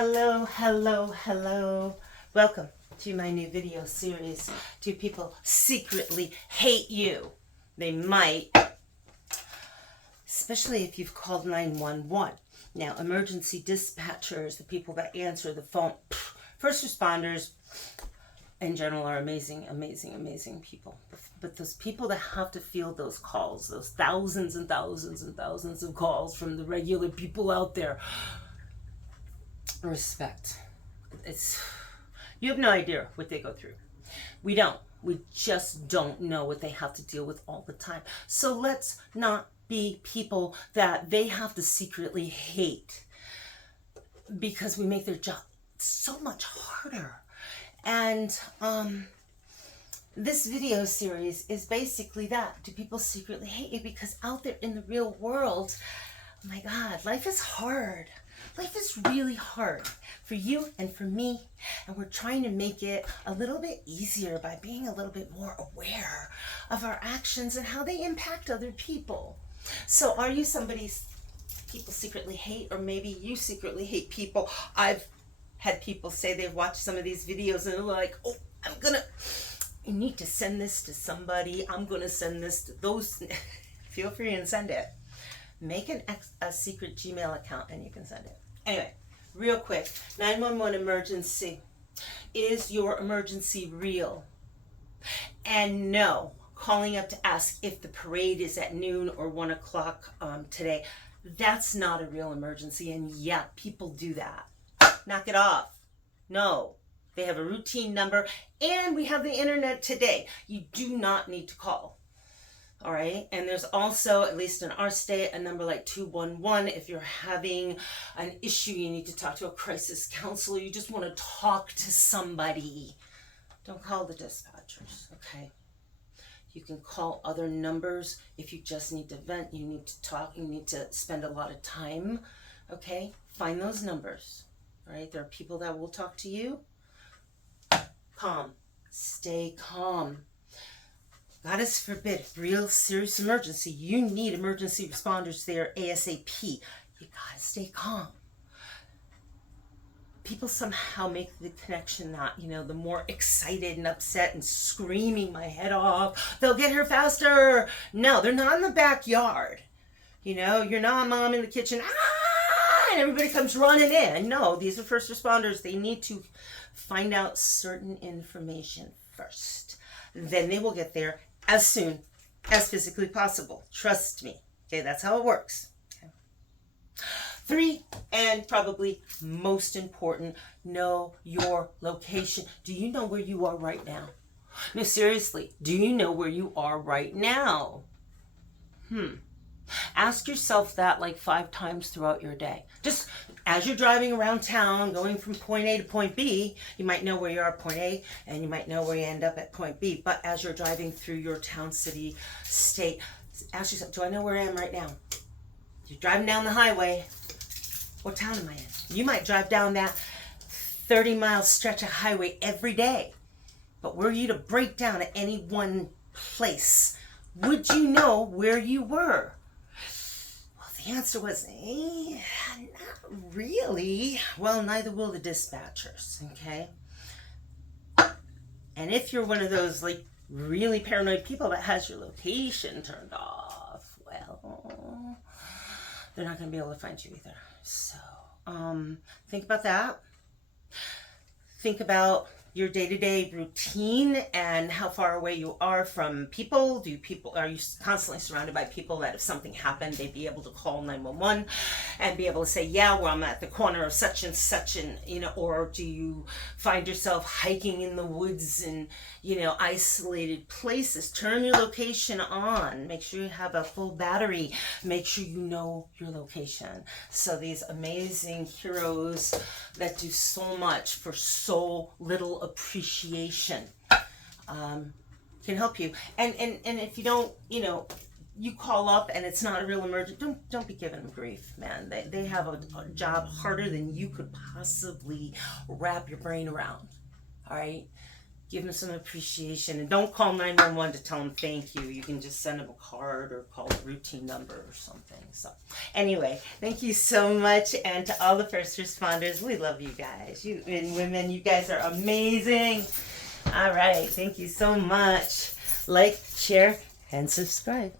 Hello, hello, hello. Welcome to my new video series. Do people secretly hate you? They might, especially if you've called 911. Now, emergency dispatchers, the people that answer the phone, first responders in general are amazing, amazing, amazing people. But those people that have to field those calls, those thousands and thousands and thousands of calls from the regular people out there, respect. You have no idea what they go through. We don't. We just don't know what they have to deal with all the time. So let's not be people that they have to secretly hate because we make their job so much harder. And this video series is basically that. Do people secretly hate you? Because out there in the real world, oh my God, life is hard. Life is really hard for you and for me, and we're trying to make it a little bit easier by being a little bit more aware of our actions and how they impact other people. So are you somebody people secretly hate, or maybe you secretly hate people? I've had people say they've watched some of these videos and they're like, oh, you need to send this to somebody. I'm going to send this to those. Feel free and send it. Make a secret Gmail account and you can send it. Anyway, real quick, 911 emergency. Is your emergency real? And no, calling up to ask if the parade is at noon or 1 o'clock today, that's not a real emergency. And yeah, people do that. Knock it off. No, they have a routine number, and we have the internet today. You do not need to call. All right. And there's also, at least in our state, a number like 211. If you're having an issue, you need to talk to a crisis counselor. You just want to talk to somebody. Don't call the dispatchers. Okay. You can call other numbers if you just need to vent. You need to talk. You need to spend a lot of time. Okay. Find those numbers. All right. There are people that will talk to you. Calm. Stay calm. God forbid, real serious emergency. You need emergency responders there ASAP. You gotta stay calm. People somehow make the connection that, the more excited and upset and screaming my head off, they'll get here faster. No, they're not in the backyard. You're not mom in the kitchen, and everybody comes running in. No, these are first responders. They need to find out certain information first. Then they will get there as soon as physically possible. Trust me. Okay, that's how it works. Okay. 3, and probably most important, know your location. Do you know where you are right now? No, seriously, do you know where you are right now? Ask yourself that like 5 times throughout your day. Just as you're driving around town, going from point A to point B, you might know where you are at point A, and you might know where you end up at point B. But as you're driving through your town, city, state, ask yourself, do I know where I am right now? You're driving down the highway. What town am I in? You might drive down that 30-mile stretch of highway every day. But were you to break down at any one place, would you know where you were? The answer was, not really. Well, neither will the dispatchers, okay? And if you're one of those, really paranoid people that has your location turned off, well, they're not going to be able to find you either. So, think about that. Think about your day-to-day routine and how far away you are from people. Are you constantly surrounded by people that if something happened, they'd be able to call 911 and be able to say, yeah, well, I'm at the corner of such and such, and, or do you find yourself hiking in the woods and, isolated places? Turn your location on. Make sure you have a full battery. Make sure you know your location. So these amazing heroes that do so much for so little appreciation can help you. And if you don't, you call up and it's not a real emergency, don't be giving them grief, man. They have a job harder than you could possibly wrap your brain around. All right. give them some appreciation. And don't call 911 to tell them thank you. You can just send them a card or call a routine number or something. So anyway, thank you so much. And to all the first responders, we love you guys. You and women, you guys are amazing. All right. Thank you so much. Like, share, and subscribe.